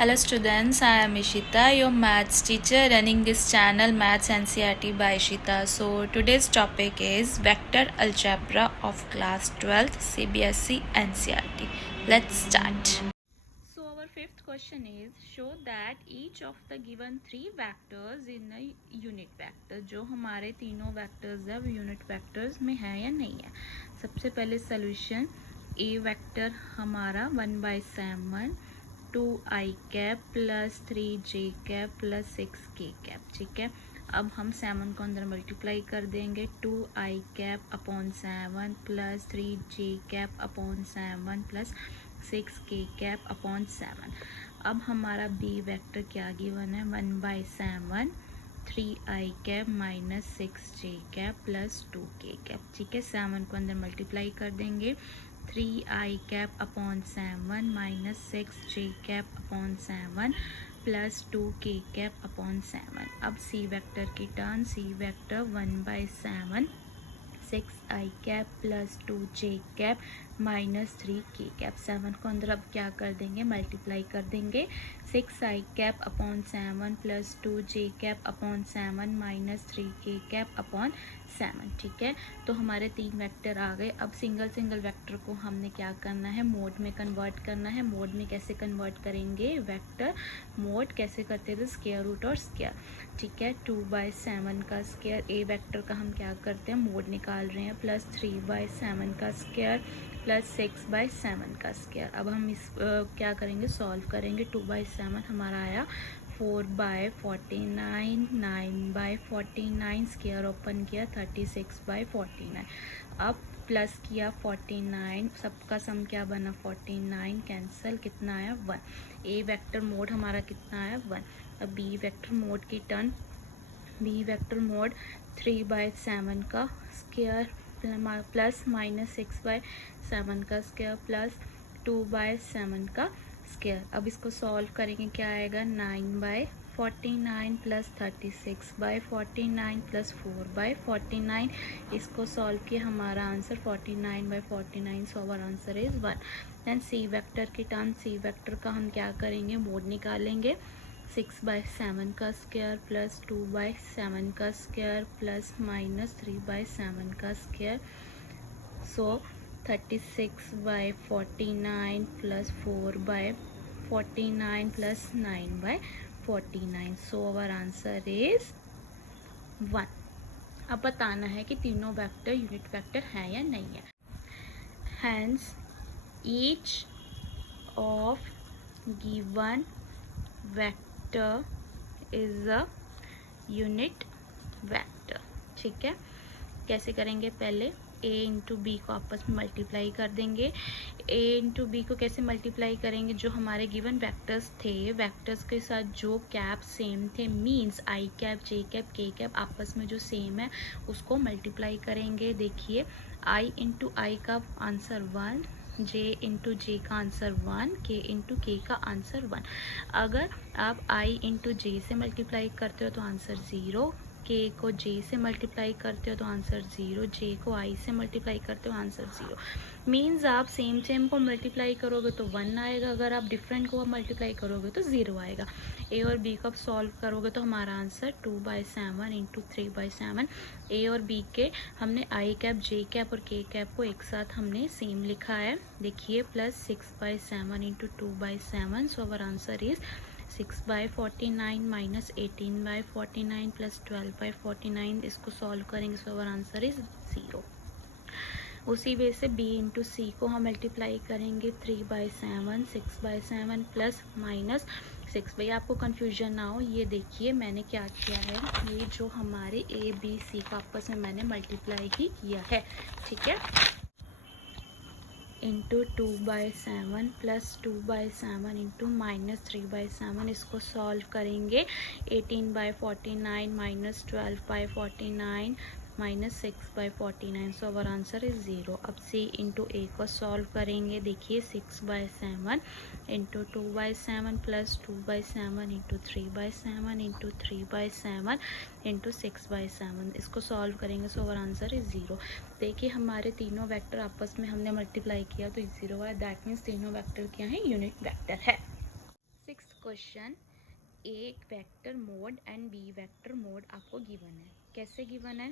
Hello students, I am Ishita, your maths teacher running this channel Maths NCERT by Ishita. So today's topic is vector algebra of class 12th CBSE NCERT. Let's start. So our fifth question is show that each of the given three vectors in a unit vector. जो हमारे तीनों vectors है वो unit vectors में है या नहीं है. सबसे पहले solution A vector हमारा 1/7 2i cap plus 3j cap plus 6k cap. ठीक है, अब हम 7 को अंदर मल्टीप्लाई कर देंगे. 2i cap upon 7 plus 3j cap upon 7 plus 6k cap upon 7. अब हमारा b वेक्टर क्या गिवन है 1/7 3i cap minus 6j cap plus 2k cap. ठीक है, 7 को अंदर मल्टीप्लाई कर देंगे. 3i cap upon 7 minus 6j cap upon 7 plus 2k cap upon 7. अब c वेक्टर की turn, c vector 1/7 6i cap plus 2j cap minus 3k cap. 7 को अंदर अब क्या कर देंगे मल्टीप्लाई कर देंगे. 6i cap upon 7 plus 2j cap upon 7 minus 3k cap upon 7. ठीक है, तो हमारे तीन वेक्टर आ गए. अब सिंगल सिंगल वेक्टर को हमने क्या करना है मोड में कन्वर्ट करना है. मोड में कैसे कन्वर्ट करेंगे, वेक्टर मोड कैसे करते थे स्क्वायर रूट और स्क्वायर. ठीक है, 2/7 का स्क्वायर ए वेक्टर का हम क्या करते हैं मोड निकाल रहे हैं प्लस 3/7 का स्क्वायर प्लस 6/7 का स्क्वायर. अब हम इस क्या करेंगे सॉल्व करेंगे. 2/7 हमारा आया 4/49 9/49 स्क्वायर ओपन किया 36/49. अब प्लस किया 49, सबका सम क्या बना 49 कैंसिल कितना आया 1. ए वेक्टर मोड हमारा कितना आया 1. अब बी वेक्टर मोड की टर्न, बी वेक्टर मोड 3/7 का स्क्वायर प्लस माइनस 6/7 का स्क्वायर प्लस 2/7 का स्क्वायर. अब इसको सॉल्व करेंगे क्या आएगा 9/49 प्लस 36/49 प्लस 4/49. इसको सॉल्व किया हमारा answer 49/49. So our answer is 1. Then C vector की टर्म, सी वेक्टर का हम क्या करेंगे मोड निकालेंगे. 6/7 का स्क्वायर प्लस 2/7 का स्क्वायर प्लस माइनस 3/7 का square. So 36/49 plus 4/49 plus 9/49. So our answer is 1. अब बताना है कि तीनों वेक्टर यूनिट वेक्टर है या नहीं है. Hence each of given vector is a unit vector. ठीक है, कैसे करेंगे पहले a इंटू बी को आपस में मल्टीप्लाई कर देंगे. a इंटू बी को कैसे मल्टीप्लाई करेंगे, जो हमारे गिवन वेक्टर्स थे वेक्टर्स के साथ जो कैप सेम थे means i cap j cap k cap आपस में जो सेम है उसको मल्टीप्लाई करेंगे. देखिए i इंटू आई का आंसर 1, j इंटू जे का आंसर 1, k इंटू के का आंसर 1. अगर आप i इंटू जे से मल्टीप्लाई करते हो तो आंसर 0, k को j से मल्टीप्लाई करते हो तो आंसर 0, j को i से मल्टीप्लाई करते हो आंसर 0. मीन्स आप सेम सेम को मल्टीप्लाई करोगे तो 1 आएगा, अगर आप डिफरेंट को मल्टीप्लाई करोगे तो 0 आएगा. a और b को आप सॉल्व करोगे तो हमारा आंसर 2/7 इंटू 3/7. a और b के हमने i कैप j कैप और k कैप को एक साथ हमने सेम लिखा है. देखिए plus 6/7 into 2/7. So our answer is 6/49 minus 18/49 plus 12/49. इसको सॉल्व करेंगे सो अवर आंसर इज 0. उसी वे से b इंटू सी को हम मल्टीप्लाई करेंगे 3/7 6/7 प्लस माइनस 6. भाई आपको कन्फ्यूजन ना हो, ये देखिए मैंने क्या किया है, ये जो हमारे a b c को आपस में मैंने मल्टीप्लाई ही किया है. ठीक है, इंटू 2/7 प्लस 2/7 इंटू माइनस 3/7. इसको सॉल्व करेंगे 18/49 minus 12/49 minus 6/49. So our answer is 0. अब c इंटू ए को सॉल्व करेंगे. देखिए 6/7 into 2/7 plus 2/7 into 3/7 into 3/7 into 6/7. इसको सॉल्व करेंगे सो अवर आंसर इज 0. देखिए हमारे तीनों वेक्टर आपस में हमने मल्टीप्लाई किया तो 0 है. दैट मीन्स तीनों वेक्टर क्या है यूनिट वेक्टर है. 6th क्वेश्चन, एक vector mod and B vector mod आपको गिवन है। कैसे गिवन है?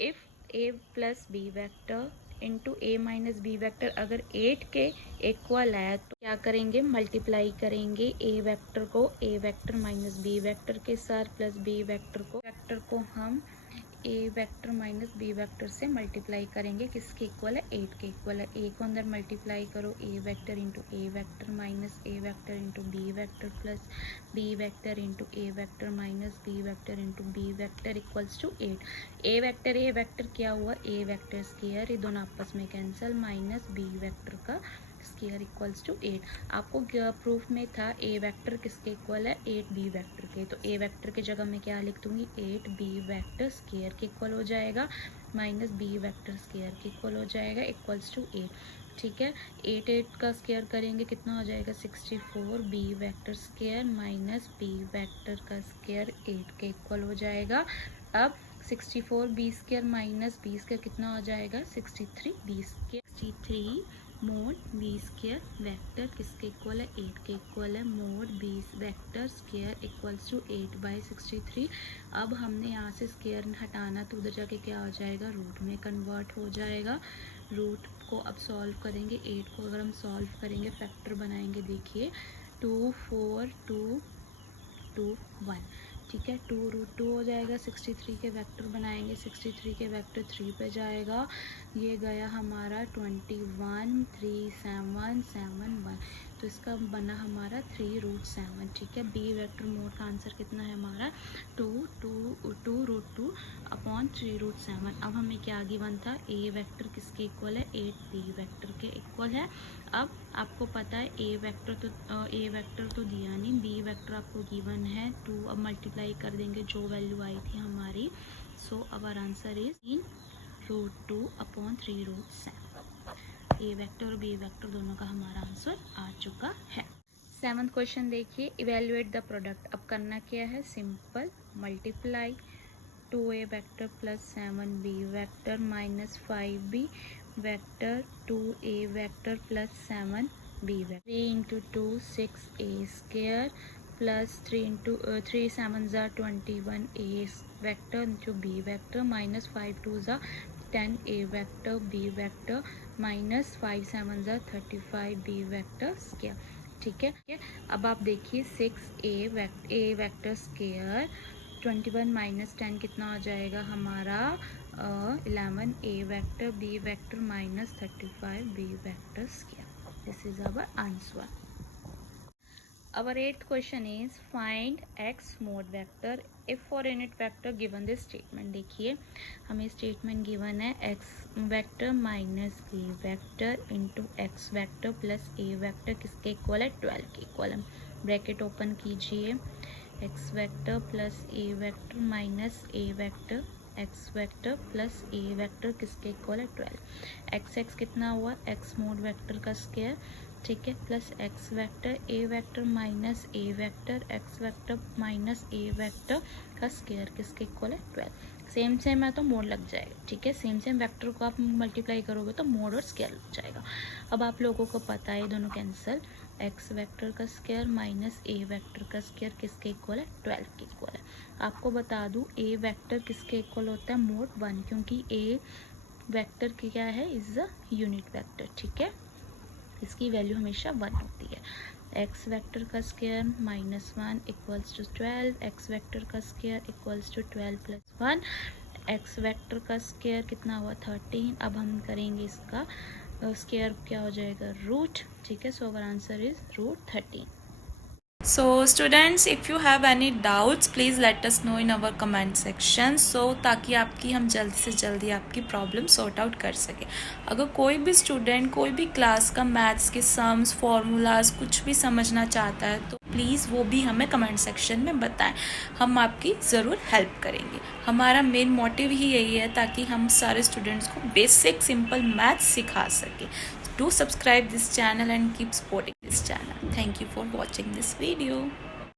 If A plus B vector into A minus B vector अगर 8 के इक्वल है तो क्या करेंगे? मल्टीप्लाई करेंगे ए वेक्टर को ए वेक्टर माइनस बी वेक्टर के साथ प्लस बी वेक्टर को हम ए वेक्टर माइनस बी वेक्टर से मल्टीप्लाई करेंगे। किसके इक्वल है? 8 के इक्वल है। ए को अंदर मल्टीप्लाई करो, A vector into A vector minus A vector into B vector plus B vector into A vector minus B vector into B vector equals to 8। A vector क्या हुआ? ए वेक्टर स्क्वायर, ये दोनों आपस में cancel, minus B vector का square equals to 8। आपको proof में था ए वेक्टर किसके इक्वल है? 8 बी वेक्टर के। तो ए वेक्टर की जगह मैं क्या लिख दूंगी? 8 बी वेक्टर स्क्वायर के इक्वल हो जाएगा माइनस बी वेक्टर स्क्वायर के इक्वल हो जाएगा इक्वल्स टू 8। ठीक है, 8 का स्क्वायर करेंगे कितना हो जाएगा? 64 B vector square minus B vector का स्क्वायर 8 के इक्वल हो जाएगा। अब 64 B square minus B square कितना हो जाएगा? 63 B square. 63 mod B square vector किसके इक्वल है? 8 के इक्वल है। Mod B vector square equals to 8/63। अब हमने यहाँ से स्क्वायर हटाना तो उधर जाके क्या हो जाएगा? रूट में कन्वर्ट हो जाएगा। रूट को अब सॉल्व करेंगे। 8 को अगर हम सॉल्व करेंगे फैक्टर बनाएंगे, देखिए 2 4 2 2 1। ठीक है, 2√2 हो जाएगा। 63 के वेक्टर बनाएंगे, 63 के वेक्टर 3 पे जाएगा। ये गया हमारा 21 3 7 7 1, तो इसका बना हमारा 3√7। ठीक है, बी वेक्टर मोड का आंसर कितना है हमारा? 2√2 अपॉन 3√7। अब हमें क्या गिवन था? ए वेक्टर किसके इक्वल है? 8 बी वेक्टर के इक्वल है। अब आपको पता है ए वेक्टर तो दिया नहीं, बी वेक्टर आपको गिवन है 2। अब मल्टीप्लाई कर देंगे जो वैल्यू आई थी हमारी। So our answer is 3√2 upon 3√7। A vector और बी वेक्टर दोनों का हमारा आंसर आ चुका है। 7th क्वेश्चन देखिए, इवेल्युएट द प्रोडक्ट। अब करना क्या है? Simple multiply 2a vector plus 7b vector minus 5b vector 2a vector plus 7b vector. 3 into 2 6a square plus 3 7 21a vector into b vector minus 5 2 10a vector b vector minus 5 7 35b vector square. ठीक है, अब आप देखिए 6a vector square 21 minus 10 कितना हो जाएगा हमारा? 11a vector B vector minus 35b vector square. This is our answer. Our 8th question is find x mode vector if for unit vector given this statement। देखिए हमें statement given है x vector minus b vector into x vector plus a vector किसके equal है? 12 के equal है। Bracket open कीजिए, x vector plus a vector minus a vector x vector plus a vector किसके equal है? 12। x कितना हुआ? x मोड वेक्टर का स्क्वायर। ठीक है, plus x vector a vector minus a vector x vector minus a vector का square किसके equal है? 12। सेम है तो मोड लग जाएगा। ठीक है, सेम वेक्टर को आप मल्टीप्लाई करोगे तो मोड और स्क्वायर लग जाएगा। अब आप लोगों को पता है दोनों कैंसिल। x वेक्टर का स्क्वायर माइनस a वेक्टर का स्क्वायर किसके इक्वल है? 12 के इक्वल है। आपको बता दूँ a वेक्टर किसके इक्वल होता है? मोड 1, क्योंकि a वेक्टर की क्या है? Is a unit vector. ठीक है, इसकी वैल्यू हमेशा 1 होती है। x वेक्टर का square minus 1 equals to 12, x vector का square equals to 12 plus 1, x vector का स्क्वायर कितना हुआ? 13। अब हम करेंगे इसका स्क्वायर, क्या हो जाएगा? रूट। ठीक है, so our answer is √13। So students, if you have any doubts, please let us know in our comment section, so ताकि आपकी हम जल्दी से जल्दी आपकी प्रॉब्लम सॉर्ट आउट कर सके। अगर कोई भी स्टूडेंट कोई भी क्लास का मैथ्स के सम्स फॉर्मूलाज कुछ भी समझना चाहता है तो प्लीज़ वो भी हमें कमेंट सेक्शन में बताएं, हम आपकी ज़रूर हेल्प करेंगे। हमारा मेन मोटिव ही यही है ताकि हम सारे स्टूडेंट्स को बेसिक सिंपल मैथ्स सिखा सकें। Do subscribe this channel and keep supporting this channel. Thank you for watching this video.